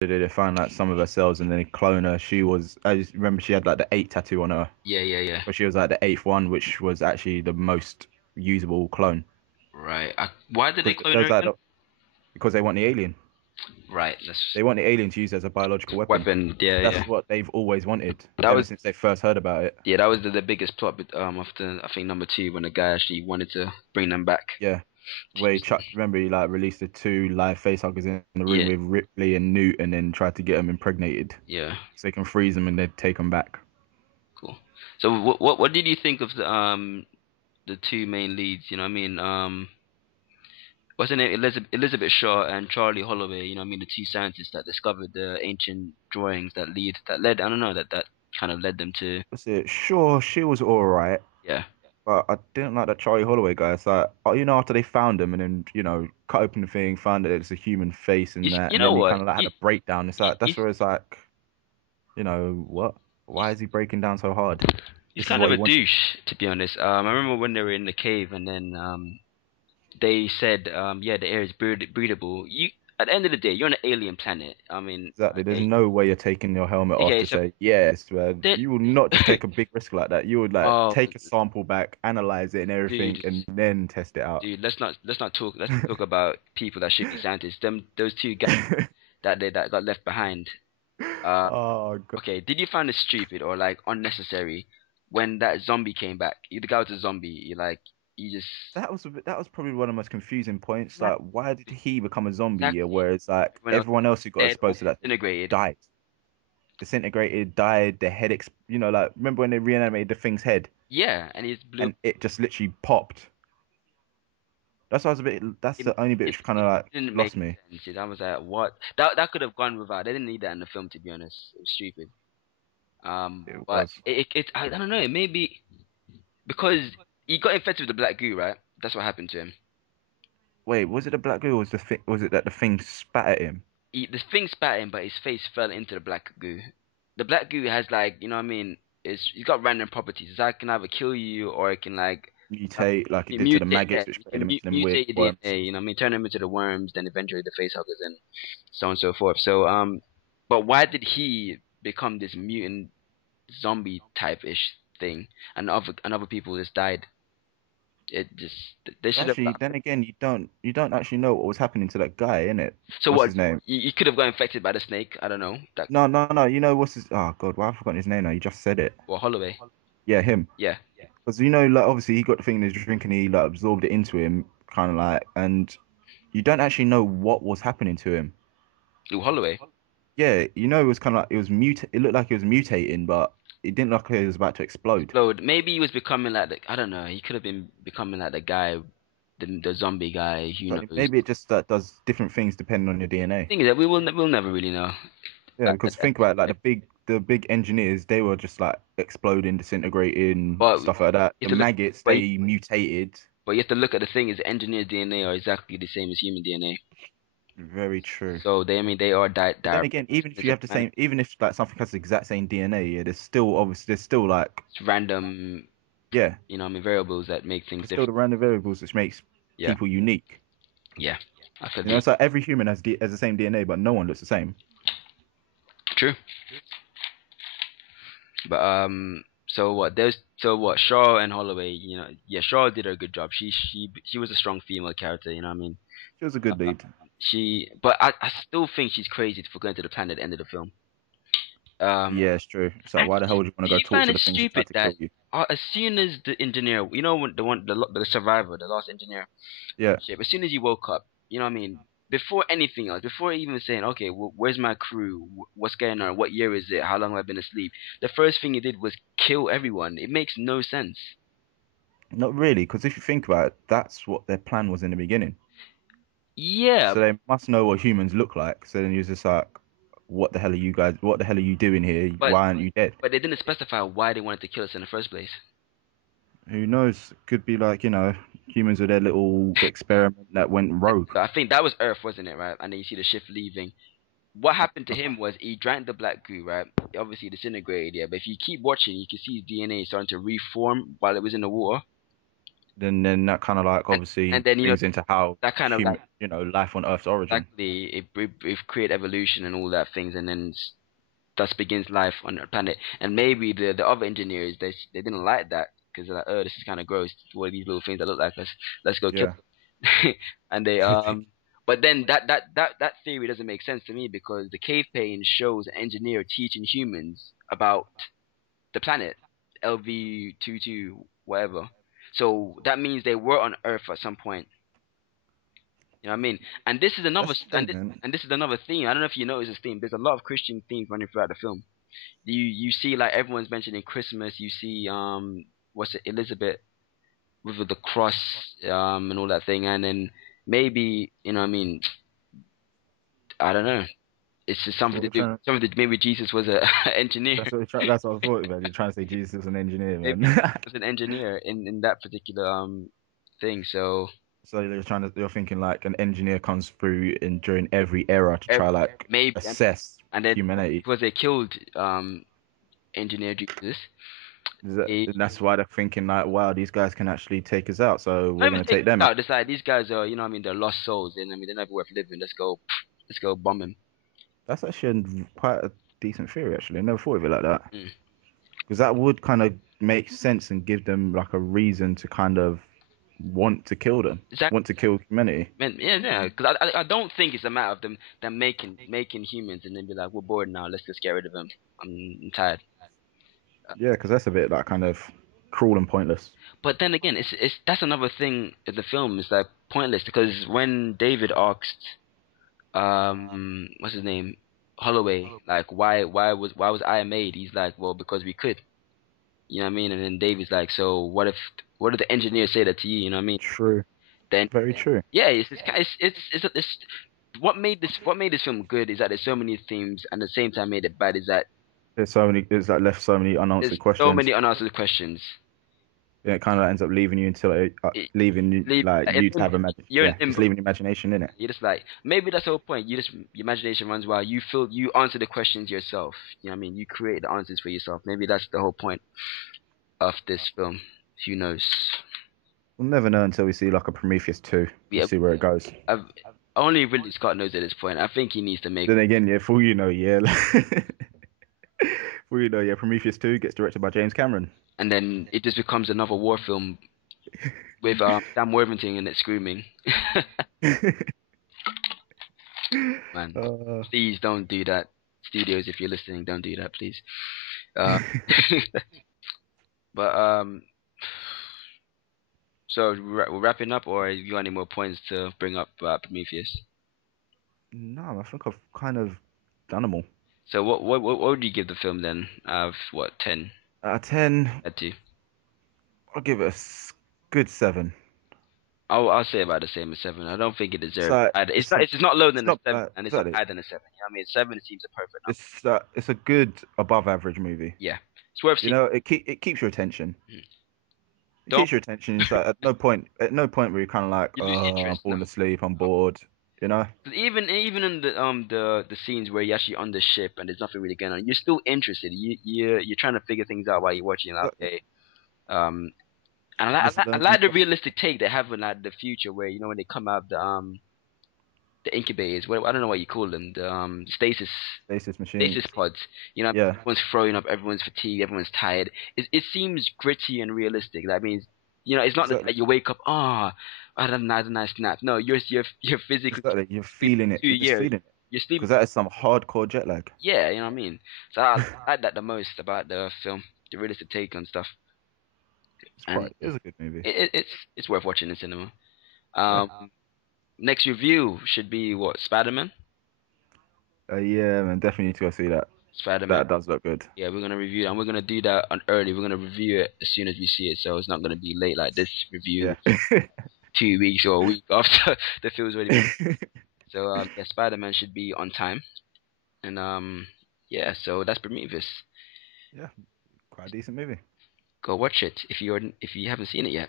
they found like some of her cells and then they clone her. She was, I just remember she had like the eight tattoo on her, Yeah, yeah, yeah. but she was like the eighth one, which was actually the most usable clone Right. Why did they because clone there her was like again? because they want the alien. Right. That's They want the alien to use as a biological weapon. weapon. Yeah, yeah. That's what they've always wanted That ever was since they first heard about it. yeah. That was the biggest plot. Of the I think number two when the guy actually wanted to bring them back. Yeah, To where he use them. chucked, remember he like released the two live facehuggers in the room Yeah, with Ripley and Newt, and then tried to get them impregnated yeah. so they can freeze them and then take them back. Cool. So what did you think of the two main leads? You know what I mean? What's her name? Elizabeth Shaw and Charlie Holloway. You know what I mean? The two scientists that discovered the ancient drawings that led I don't know that kind of led them to That's it. Sure, she was all right, yeah. but I didn't like that Charlie Holloway guy. It's like, oh, after they found him and then, cut open the thing, found that it's a human face and that, You and know then he what? kind of like had a breakdown. It's like, You, that's where it's like, what? Why is he breaking down so hard? he's This is kind what of he a wanted. douche, to be honest. I remember when they were in the cave, and then they said, yeah, the air is breathable. You, at the end of the day, you're on an alien planet. I mean, Exactly. There's okay, no way you're taking your helmet off okay, to so say, yes, man. that, You will not just take a big risk like that. You would like oh, take a sample back, analyze it and everything, dude, and then test it out. dude, let's not talk about people that should be scientists. Those two guys that got left behind. Uh, Oh God. okay, did you find it stupid or like unnecessary when that zombie came back? The guy was a zombie. You just That was probably one of the most confusing points. like Like, why did he become a zombie here, exactly whereas like when I was everyone else who got dead or exposed to that thing disintegrated. died, disintegrated, died, their head, like remember when they reanimated the thing's head Yeah, and he blew. and it just literally popped. That's why I was a bit. That's It, the only bit it, which kind it of like didn't make lost me. sense. I was like, what? That could have gone without. They didn't need that in the film, to be honest. It was stupid. It But was. I don't know. It may be because he got infected with the black goo, right? That's what happened to him. Wait, was it a black girl? Or was the thing? Was it that the thing spat at him? The thing spat him, but his face fell into the black goo. The black goo has like, you know what I mean? It's got random properties. It can either kill you or it can like Mutate like it it did to the mutate. Yeah, maggots, which you made can them into them weird mutate your worms. DNA. You know what I mean? Turn them into the worms, then eventually the facehuggers and so on and so forth. So but why did he become this mutant zombie type ish thing, and other people just died? It just they should have. Actually, then again, you don't actually know what was happening to that guy, innit? So What's what? his name? You could have got infected by the snake. I don't know. That No, no, no. You know what's his? Oh God, why have I forgotten his name now? You just said it. or Holloway. Yeah, him. Yeah. Because like obviously he got the thing in his drink and he like absorbed it into him, kind of like, and you don't actually know what was happening to him. Ooh, Holloway. Yeah, it was kind of like it was It looked like it was mutating, but it didn't look like it was about to explode. Explode. Maybe he was becoming like I don't know. He could have been becoming like the guy, the zombie guy. Who But knows? maybe it just does different things depending on your DNA. Thing is that we'll never really know. Yeah, because At think the about end it, of like the day. the big engineers, they were just like exploding, disintegrating, But stuff like that. you The have to look. maggots, But they mutated. but you have to look at the thing is engineered DNA are exactly the same as human DNA. Very true. So I mean they are But then again, even if you have the same, even if like something has the exact same DNA, yeah, there's still like, random, yeah, you know, I mean variables that make things there's still different. the random variables which makes Yeah, people unique. yeah. I feel It's like every human has the same DNA, but no one looks the same. true. But so what? Shaw and Holloway, you know, yeah, Shaw did a good job. She was a strong female character. You know what I mean? She was a good lead. But I still think she's crazy for going to the planet at the end of the film. Yeah, it's true. It's like, And why the hell would you want do to go you talk find to it the things that tried stupid to that kill you? as soon as the engineer, you know, when the survivor, the last engineer, Yeah, ship, as soon as he woke up, you know what I mean? Before anything else, before even saying, okay, where's my crew? What's going on? What year is it? How long have I been asleep? The first thing he did was kill everyone. It makes no sense. not really, because if you think about it, that's what their plan was in the beginning. Yeah, So they must know what humans look like. So then you're just like, what the hell are you guys? What the hell are you doing here? but Why aren't you dead? but they didn't specify why they wanted to kill us in the first place. Who knows? Could be like, humans with their little experiment that went rogue. I think that was Earth, wasn't it, right? And then you see the ship leaving. What happened to him was he drank the black goo, right? Obviously disintegrated, yeah. But if you keep watching, you can see his DNA starting to reform while it was in the water. then that kind of like And obviously then brings into how that kind of human, life on Earth's origin. exactly it create evolution and all that things, and then thus begins life on the planet. And maybe the other engineers they didn't like that because they're like, oh, this is kind of gross. What are these little things that look like us? Let's go kill Yeah. them. And they but then that theory doesn't make sense to me because the cave painting shows an engineer teaching humans about the planet LV22 whatever. So that means they were on Earth at some point. You know what I mean? And this is another That's a statement. and this is another theme. I don't know if you notice this theme. There's a lot of Christian themes running throughout the film. You see like everyone's mentioning Christmas. You see what's it Elizabeth with the cross and all that thing, and then maybe you know what I mean I don't know. It's just something What to we're do. trying to, Something to, maybe Jesus was a engineer. that's what I thought, man. You're trying to say Jesus was an engineer, Maybe man. he was an engineer in that particular thing. So So you're thinking like an engineer comes through in during every era to try like maybe assess and then humanity. because they killed engineer Jesus. They And that's why they're thinking like, wow, these guys can actually take us out, so not we're even gonna take take this them out. out. Decide these guys are you know what I mean they're lost souls. And I mean they're never worth living. Let's go bomb him. That's actually quite a decent theory, actually. I never thought of it like that. Mm. Because that would kind of make sense and give them like a reason to kind of want to kill them, Exactly. want to kill humanity. Man, yeah, yeah. Because I don't think it's a matter of them making humans and then be like, we're bored now. Let's just get rid of them. I'm tired. Yeah, because that's a bit like kind of cruel and pointless. But then again, it's that's another thing in the film is like pointless because when David asked what's his name Holloway like why was I made? He's like, well, because we could. You know what I mean? And then David's like, so what if the engineers say that to you? You know what I mean? True. Then Very true. yeah, it's what made this film good is that there's so many themes, and at the same time made it bad is that There's like left so many there's unanswered so many questions. unanswered questions. Yeah, it kind of ends up leaving you until It, leaving you leave like in you to have limbo. imagine. You're in Yeah, just limbo. leaving imagination in it. You're just like maybe that's the whole point. You just your imagination runs wild. You answer the questions yourself. You know what I mean? You create the answers for yourself. Maybe that's the whole point of this film. Who knows? We'll never know until we see like a Prometheus 2 and Yeah, see where it goes. I've, only Ridley Scott knows at this point. I think he needs to make Then again, yeah, for you know, yeah. For you know, yeah, Prometheus 2 gets directed by James Cameron. and then it just becomes another war film with Sam Worthington in it screaming. Man, Uh, please don't do that. Studios, if you're listening, don't do that, please. Uh, but so we're wrapping up, or you got any more points to bring up about Prometheus? no, I think I've kind of done them all. So what would you give the film then? Out of what 10? Out of 10, At two. I'll give it a good 7. I'll say about the same as 7. I don't think it It's deserves. like It's not it's not lower it's than a not 7, bad. and it's not Exactly. higher than a 7. You know what I mean, 7 seems a perfect number. It's a good above average movie. Yeah, it's worth You seeing. know, it keeps your attention. Mhm. It Don't keeps your attention. It's like at no point where you're kind of like, you lose oh, I'm interest? No. falling asleep, I'm bored. You know? 'Cause even in the scenes where you're actually on the ship and there's nothing really going on, you're still interested. You're trying to figure things out while you're watching. Like, Exactly. okay, um, and This is I like the realistic take they have in like the future where you know when they come out the incubators. What I don't know what you call them. The Stasis machines. stasis pods. You know, Yeah, everyone's throwing up, everyone's fatigued, everyone's tired. It seems gritty and realistic. That means you know it's not exactly. that you wake up, oh, I had a nice nap. No, you're physically Exactly. You're sleeping feeling it. for 2 You're just years. feeling it. You're Because sleeping. that is some hardcore jet lag. Yeah, you know what I mean. So I like that the most about the film, the realistic take on stuff, and It's a good movie. it's worth watching in cinema. Yeah. Next review should be what Spider-Man. Yeah, man, definitely need to go see that. Spider-Man. That does look good. Yeah, we're gonna review that, and we're gonna do that on early. We're gonna review it as soon as we see it, so it's not gonna be late like this review Yeah. 2 weeks or a week after the film's already. So yeah, Spider-Man should be on time, and yeah, so that's Prometheus. Yeah, quite a decent movie. Go watch it if you haven't seen it yet.